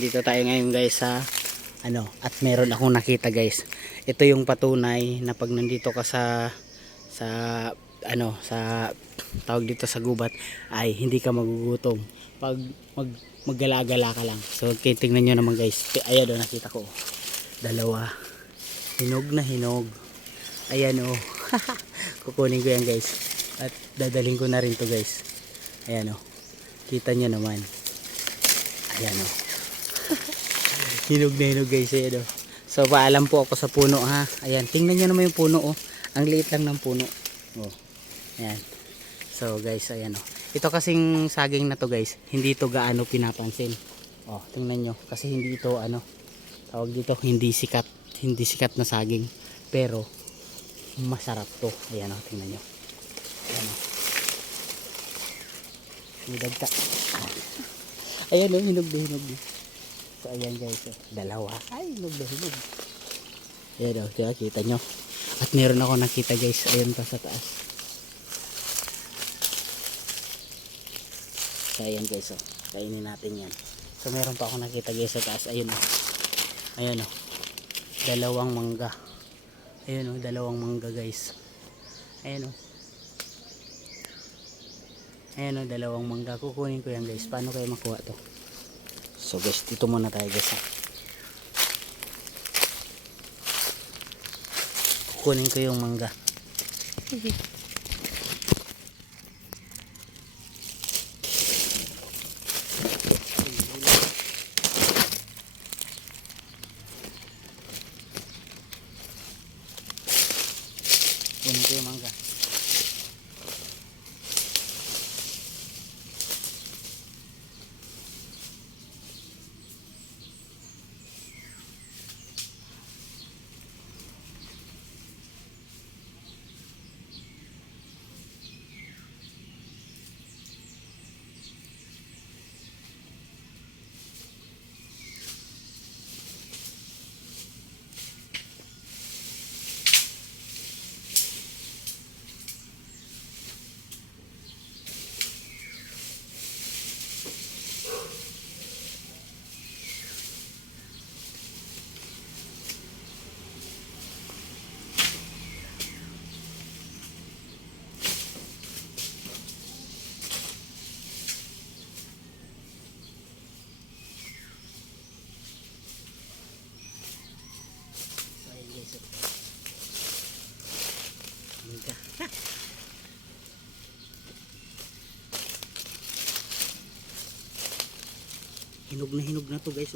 nandito tayo ngayon guys sa at meron akong nakita guys. Ito yung patunay na pag nandito ka sa sa tawag dito sa gubat ay hindi ka magugutom. Pag maggala-gala ka lang. So titingnan niyo naman guys. Ayan nakita ko. Dalawa. Hinog na hinog. Ayan kukunin ko yan guys. At dadaling ko na rin to guys. Ayan kita niyo naman. Ayan hinog na hinog guys. Ayan so paalam po ako sa puno ha. Ayan tingnan niyo naman yung puno ang liit lang ng puno. Ayan. So guys ayan ito kasing saging na to guys, hindi to gaano pinapansin. Tingnan nyo kasi hindi ito tawag dito, hindi sikat na saging, pero masarap to. Ayan tingnan nyo. Ayan nidagta. Ayan hinog na hinog. So ayan guys dalawa. Ay hinog na hinog. Ayan diba, kita nyo. At meron ako nakita guys, ayan pa sa taas. So ayan guys kainin natin yan. So meron pa ako nakita guys sa taas. Ayun ayan dalawang mangga. Ayun dalawang mangga guys. Ayun ayun dalawang mangga. Kukunin ko yan guys. Paano kayo makuha to? So guys dito muna tayo guys kukunin ko yung mangga. Kunin ko yung mangga. Hinog na to guys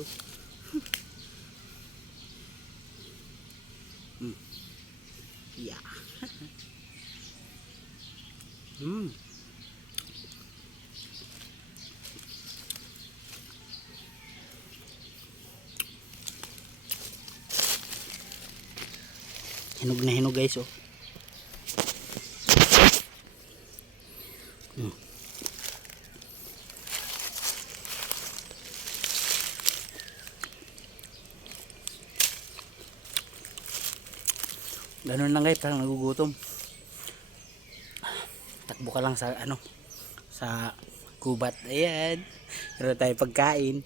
yeah. Hinog na hinog guys ganun lang guys, parang nagugutom. Takbo ka lang sa sa gubat. Ayan, meron tayo pagkain.